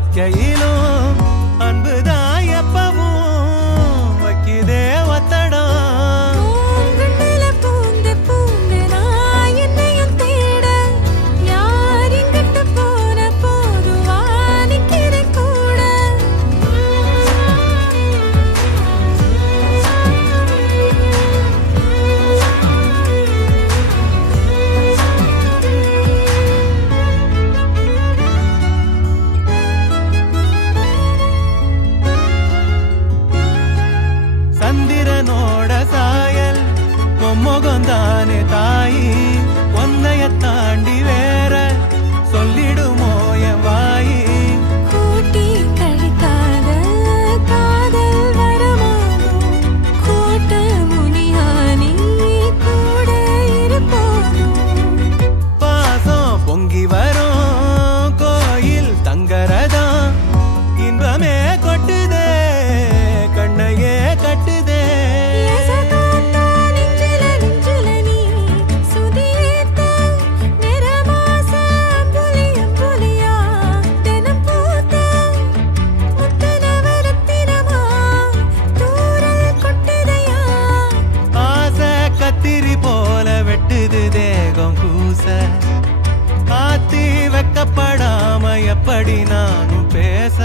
வைக்கையிலும் அன்புதான் எப்பவும் வைக்குதே ஒத்தடம். சந்திரனோட சாயல் பொம்மொகந்தானே தாயி, ஒன்னைய தாண்டி வேற சொல்லிடுமோ என் வாயி. கூட்டி கழிக்காத காதல் வரமானோ, கோட்ட முனியானி கூட இருப்பானோ. பாசம் பொங்கி வரும் கோயில் தங்கரதம், இன்பமே கொட்டுதே கண்ணையே கட்டுதே. ஆசை கத்திரி போல வெட்டுது தேகம் கூச, ஆத்தி வெக்கப்படாம எப்படி நானும் பேச.